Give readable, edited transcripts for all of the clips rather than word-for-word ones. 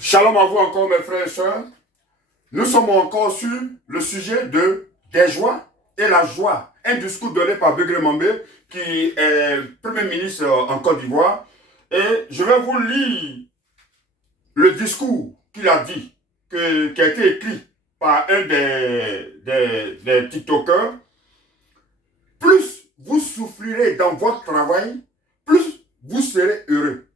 Shalom à vous encore mes frères et sœurs. Nous sommes encore sur le sujet des joies et la joie. Un discours donné par Begré Mambé, qui est Premier ministre en Côte d'Ivoire. Et je vais vous lire le discours qu'il a dit, qui a été écrit par un des TikTokers. Plus vous souffrirez dans votre travail, plus vous serez heureux.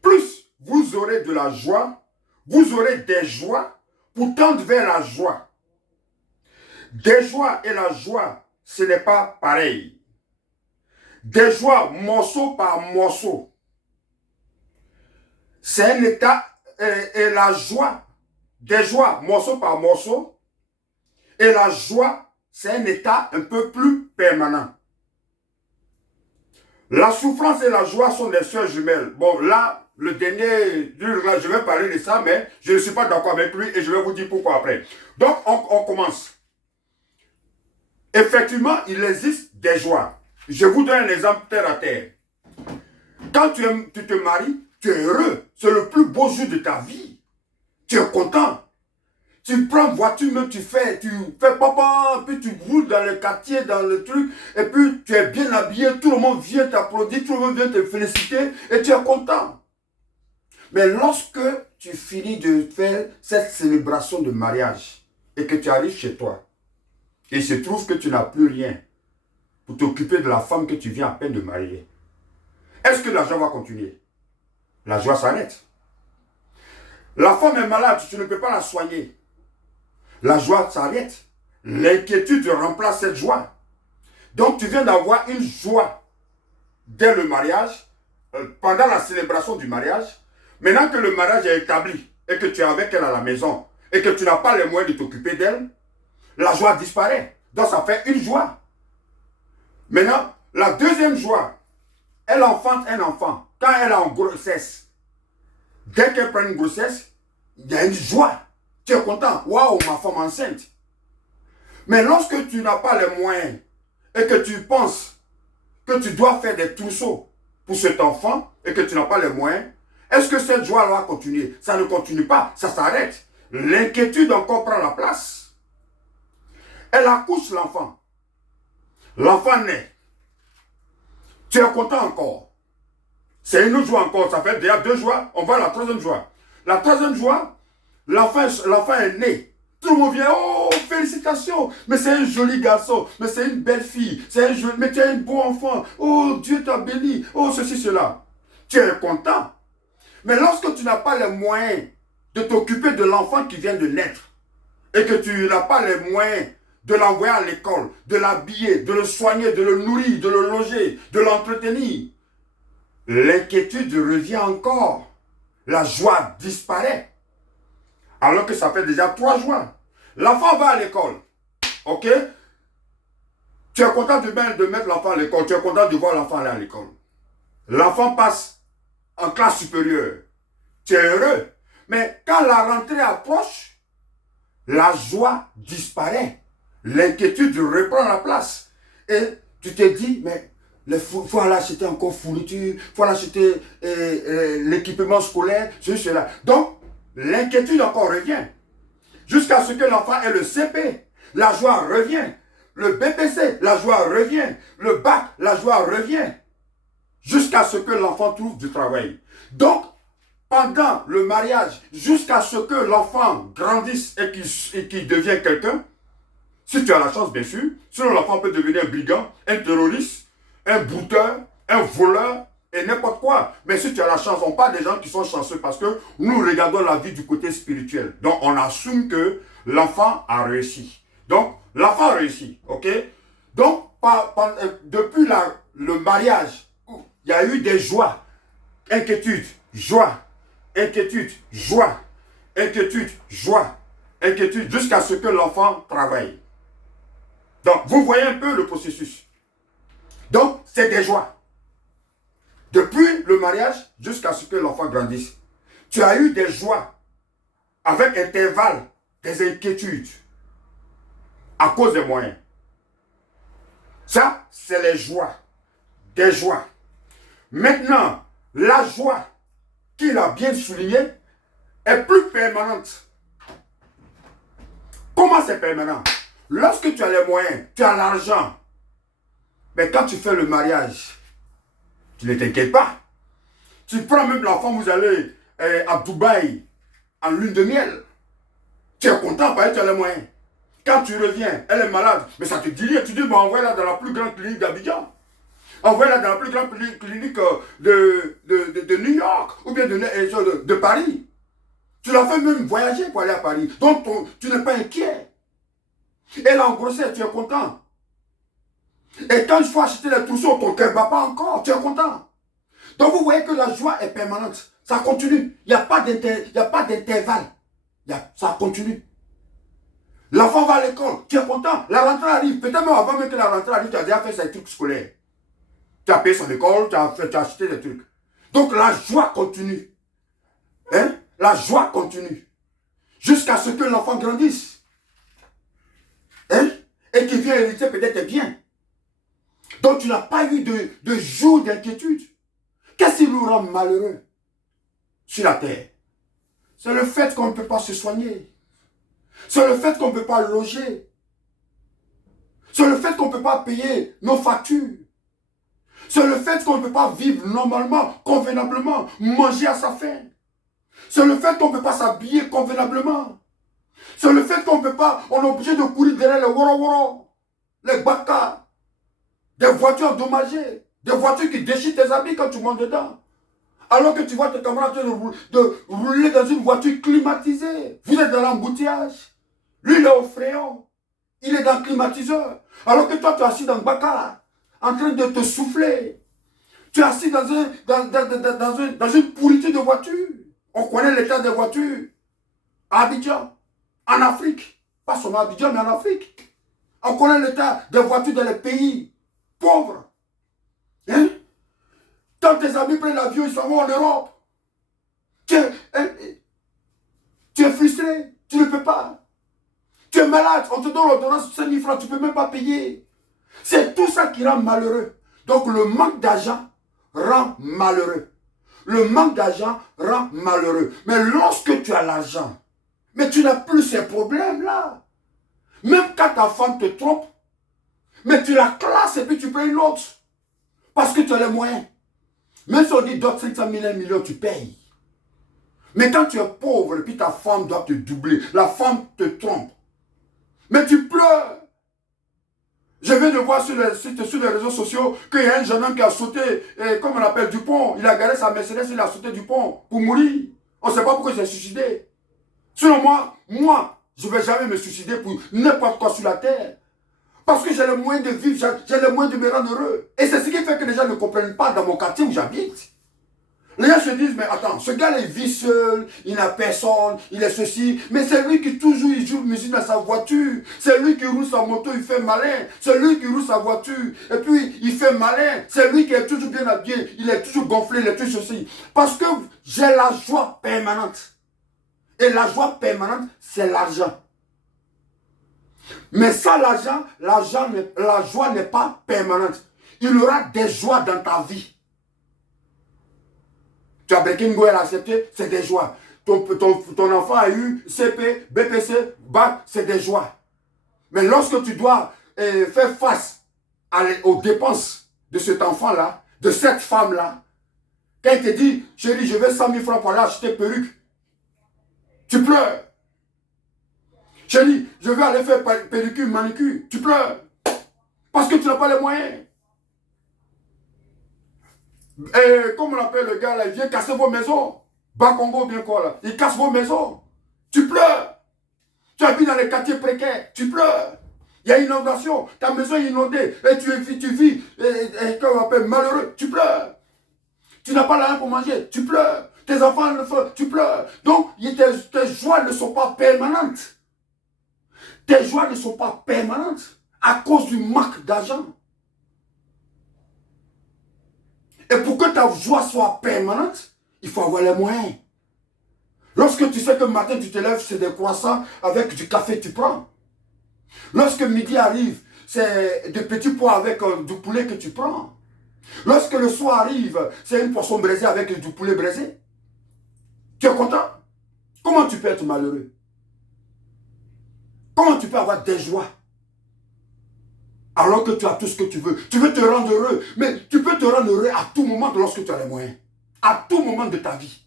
Plus vous aurez de la joie, vous aurez des joies pour tendre vers la joie. Des joies et la joie, ce n'est pas pareil. Des joies morceau par morceau. C'est un état, et la joie, des joies morceau par morceau, et la joie, c'est un état un peu plus permanent. La souffrance et la joie sont des sœurs jumelles. Bon, là, le dernier, je vais parler de ça, mais je ne suis pas d'accord avec lui et je vais vous dire pourquoi après. Donc, on commence. Effectivement, il existe des joies. Je vous donne un exemple terre à terre. Quand tu te maries, tu es heureux. C'est le plus beau jour de ta vie. Tu es content. Tu prends une voiture, même tu fais papa, puis tu roules dans le quartier, dans le truc, et puis tu es bien habillé, tout le monde vient t'applaudir, tout le monde vient te féliciter, et tu es content. Mais lorsque tu finis de faire cette célébration de mariage, et que tu arrives chez toi, et il se trouve que tu n'as plus rien pour t'occuper de la femme que tu viens à peine de marier, est-ce que la joie va continuer? La joie s'arrête. La femme est malade, tu ne peux pas la soigner. La joie s'arrête. L'inquiétude remplace cette joie. Donc tu viens d'avoir une joie dès le mariage, pendant la célébration du mariage. Maintenant que le mariage est établi et que tu es avec elle à la maison et que tu n'as pas les moyens de t'occuper d'elle, la joie disparaît. Donc ça fait une joie. Maintenant, la deuxième joie, elle enfante un enfant. Quand elle est en grossesse, dès qu'elle prend une grossesse, il y a une joie. Tu es content. Waouh, ma femme enceinte. Mais lorsque tu n'as pas les moyens et que tu penses que tu dois faire des trousseaux pour cet enfant et que tu n'as pas les moyens, est-ce que cette joie va continuer? Ça ne continue pas, ça s'arrête. L'inquiétude encore prend la place. Elle accouche l'enfant. L'enfant naît. Tu es content encore. C'est une autre joie encore. Ça fait déjà deux joies. On va à la troisième joie. La troisième joie, l'enfant est né. Tout le monde vient, oh, félicitations, mais c'est un joli garçon, mais c'est une belle fille, mais tu es un beau enfant, oh, Dieu t'a béni, oh, ceci, cela. Tu es content. Mais lorsque tu n'as pas les moyens de t'occuper de l'enfant qui vient de naître, et que tu n'as pas les moyens de l'envoyer à l'école, de l'habiller, de le soigner, de le nourrir, de le loger, de l'entretenir, l'inquiétude revient encore. La joie disparaît. Alors que ça fait déjà 3 joies. L'enfant va à l'école. Ok? Tu es content de mettre l'enfant à l'école. Tu es content de voir l'enfant aller à l'école. L'enfant passe en classe supérieure. Tu es heureux. Mais quand la rentrée approche, la joie disparaît. L'inquiétude reprend la place. Et tu te dis, mais il faut aller acheter encore fourniture, il faut aller acheter l'équipement scolaire, ceci, cela. Donc, l'inquiétude encore revient. Jusqu'à ce que l'enfant ait le CP, la joie revient. Le BPC, la joie revient. Le bac, la joie revient. Jusqu'à ce que l'enfant trouve du travail. Donc, pendant le mariage, jusqu'à ce que l'enfant grandisse et qu'il devienne quelqu'un, si tu as la chance, bien sûr, sinon l'enfant peut devenir un brigand, un terroriste, un brouteur, un voleur, et n'importe quoi. Mais si tu as la chance, on parle des gens qui sont chanceux parce que nous regardons la vie du côté spirituel. Donc, on assume que l'enfant a réussi. Donc, l'enfant a réussi, ok? Donc, depuis le mariage, il y a eu des joies, inquiétude, joie, inquiétude, joie, inquiétude, joie, inquiétude, jusqu'à ce que l'enfant travaille. Donc, vous voyez un peu le processus. Donc, c'est des joies. Depuis le mariage jusqu'à ce que l'enfant grandisse. Tu as eu des joies avec intervalle, des inquiétudes à cause des moyens. Ça, c'est les joies. Des joies. Maintenant, la joie qu'il a bien souligné, est plus permanente. Comment c'est permanent? Lorsque tu as les moyens, tu as l'argent, mais quand tu fais le mariage, tu ne t'inquiètes pas. Tu prends même l'enfant, vous allez à Dubaï en lune de miel. Tu es content parce que tu as les moyens. Quand tu reviens, elle est malade, mais ça te dit rien. Tu dis, bon, envoie-la dans la plus grande clinique d'Abidjan. Envoie-la dans la plus grande clinique de New York ou bien de Paris. Tu l'as fait même voyager pour aller à Paris. Donc, tu n'es pas inquiet. Elle a engrossé, tu es content. Et quand il faut acheter les trousseaux, ton cœur ne bat pas encore, tu es content. Donc, vous voyez que la joie est permanente. Ça continue. Il n'y a pas d'intervalle. Ça continue. L'enfant va à l'école, tu es content. La rentrée arrive. Peut-être même avant même que la rentrée arrive, tu as déjà fait ses trucs scolaires. Tu as payé son école, tu as acheté des trucs. Donc, la joie continue. Hein? La joie continue. Jusqu'à ce que l'enfant grandisse. Hein? Et qu'il vienne hériter peut-être tes biens. Donc, tu n'as pas eu de jour d'inquiétude. Qu'est-ce qui nous rend malheureux sur la terre? C'est le fait qu'on ne peut pas se soigner. C'est le fait qu'on ne peut pas loger. C'est le fait qu'on ne peut pas payer nos factures. C'est le fait qu'on ne peut pas vivre normalement, convenablement, manger à sa faim. C'est le fait qu'on ne peut pas s'habiller convenablement. C'est le fait qu'on ne peut pas, on est obligé de courir derrière les woro-woro, les baka, des voitures endommagées, des voitures qui déchirent tes habits quand tu montes dedans. Alors que tu vois tes camarades de rouler dans une voiture climatisée. Vous êtes dans l'embouteillage. Lui, il est au fréon. Il est dans le climatiseur. Alors que toi, tu es assis dans le baka, en train de te souffler. Tu es assis dans une pourriture de voiture. On connaît l'état des voitures à Abidjan, en Afrique. Pas seulement à Abidjan, mais en Afrique. On connaît l'état des voitures dans les pays pauvres. Hein? Quand tes amis prennent l'avion, ils s'en vont en Europe. Tu es frustré, tu ne peux pas. Tu es malade, on te donne l'ordonnance de 5 000 francs, tu ne peux même pas payer. C'est tout ça qui rend malheureux. Donc le manque d'argent rend malheureux. Le manque d'argent rend malheureux. Mais lorsque tu as l'argent, mais tu n'as plus ces problèmes-là. Même quand ta femme te trompe, mais tu la classes et puis tu payes une autre. Parce que tu as les moyens. Même si on dit d'autres 500 000, 1 million, tu payes. Mais quand tu es pauvre et puis ta femme doit te doubler, la femme te trompe. Mais tu pleures. Je viens de voir sur les réseaux sociaux qu'il y a un jeune homme qui a sauté, comme on appelle, du pont. Il a garé sa Mercedes, il a sauté du pont pour mourir. On ne sait pas pourquoi il s'est suicidé. Selon moi, je ne vais jamais me suicider pour n'importe quoi sur la terre. Parce que j'ai le moyen de vivre, j'ai le moyen de me rendre heureux. Et c'est ce qui fait que les gens ne comprennent pas dans mon quartier où j'habite. Les gens se disent, mais attends, ce gars-là, il vit seul, il n'a personne, il est ceci. Mais c'est lui qui toujours, il joue musique dans sa voiture. C'est lui qui roule sa moto, il fait malin. C'est lui qui roule sa voiture. Et puis, il fait malin. C'est lui qui est toujours bien habillé. Il est toujours gonflé, il est toujours ceci. Parce que j'ai la joie permanente. Et la joie permanente, c'est l'argent. Mais sans l'argent, la joie n'est pas permanente. Il y aura des joies dans ta vie. Tu as Breaking elle a accepté, c'est des joies. Ton enfant a eu CP, BPC, BAC, c'est des joies. Mais lorsque tu dois faire face aux dépenses de cet enfant-là, de cette femme-là, quand elle te dit, chérie, je veux 100 000 francs pour aller acheter perruque, tu pleures. Chérie, je veux aller faire pédicure, manicure, tu pleures. Parce que tu n'as pas les moyens. Et comme on appelle le gars là, il vient casser vos maisons. Bakongo bien quoi là. Il casse vos maisons. Tu pleures. Tu habites dans les quartiers précaires. Tu pleures. Il y a une inondation. Ta maison est inondée. Et tu vis, comme on appelle, malheureux. Tu pleures. Tu n'as pas l'argent pour manger. Tu pleures. Tes enfants le font. Tu pleures. Donc, tes joies ne sont pas permanentes. Tes joies ne sont pas permanentes à cause du manque d'argent. Et pour que ta joie soit permanente, il faut avoir les moyens. Lorsque tu sais que le matin tu te lèves, c'est des croissants avec du café tu prends. Lorsque midi arrive, c'est des petits pois avec du poulet que tu prends. Lorsque le soir arrive, c'est une poisson braisée avec du poulet braisé. Tu es content? Comment tu peux être malheureux? Comment tu peux avoir des joies? Alors que tu as tout ce que tu veux. Tu veux te rendre heureux. Mais tu peux te rendre heureux à tout moment lorsque tu as les moyens. À tout moment de ta vie.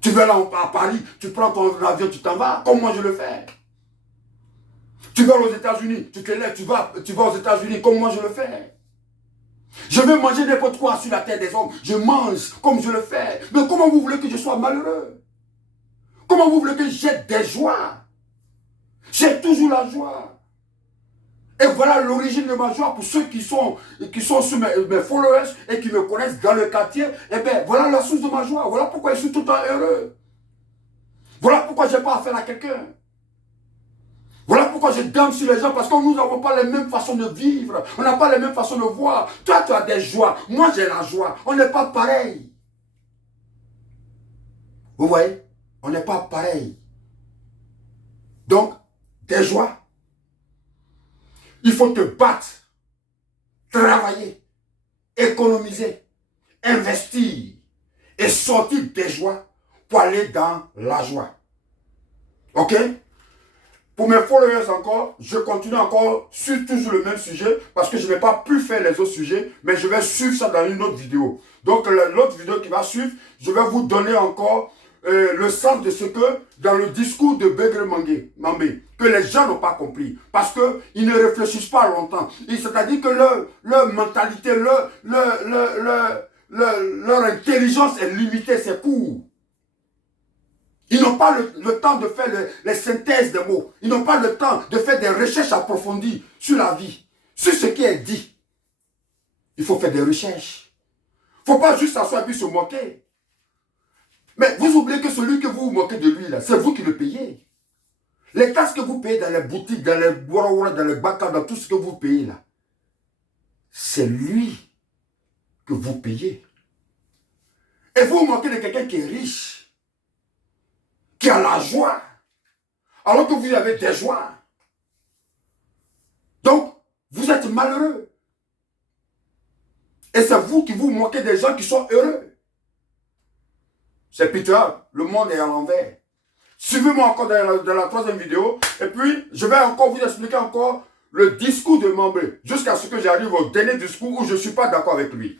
Tu vas là à Paris, tu prends ton avion, tu t'en vas, comme moi je le fais. Tu vas aux États-Unis, tu te lèves, tu vas aux États-Unis, comme moi je le fais. Je vais manger n'importe quoi sur la terre des hommes. Je mange comme je le fais. Mais comment vous voulez que je sois malheureux? Comment vous voulez que j'ai des joies? J'ai toujours la joie. Et voilà l'origine de ma joie pour ceux qui sont sur mes followers et qui me connaissent dans le quartier. Eh bien, voilà la source de ma joie. Voilà pourquoi je suis tout le temps heureux. Voilà pourquoi je n'ai pas affaire à quelqu'un. Voilà pourquoi je danse sur les gens, parce que nous n'avons pas les mêmes façons de vivre. On n'a pas les mêmes façons de voir. Toi, tu as des joies. Moi, j'ai la joie. On n'est pas pareil. Vous voyez? On n'est pas pareil. Donc, des joies. Il faut te battre, travailler, économiser, investir et sortir des joies pour aller dans la joie. Ok? Pour mes followers encore, je continue encore sur toujours le même sujet parce que je n'ai pas pu faire les autres sujets, mais je vais suivre ça dans une autre vidéo. Donc l'autre vidéo qui va suivre, je vais vous donner encore le sens de ce que, dans le discours de Begré Mambé, que les gens n'ont pas compris. Parce qu'ils ne réfléchissent pas longtemps. C'est-à-dire que leur mentalité, leur intelligence est limitée, c'est court. Ils n'ont pas le temps de faire les synthèses des mots. Ils n'ont pas le temps de faire des recherches approfondies sur la vie, sur ce qui est dit. Il faut faire des recherches. Il ne faut pas juste s'asseoir et puis se moquer. Mais vous oubliez que celui que vous vous moquez de lui, là, c'est vous qui le payez. Les taxes que vous payez dans les boutiques, dans les bourreaux, dans les bacas, dans tout ce que vous payez là, c'est lui que vous payez. Et vous vous moquez de quelqu'un qui est riche, qui a la joie, alors que vous avez des joies. Donc, vous êtes malheureux. Et c'est vous qui vous moquez des gens qui sont heureux. C'est Peter, le monde est à l'envers. Suivez-moi encore dans la troisième vidéo. Et puis, je vais encore vous expliquer encore le discours de Mambé. Jusqu'à ce que j'arrive au dernier discours où je ne suis pas d'accord avec lui.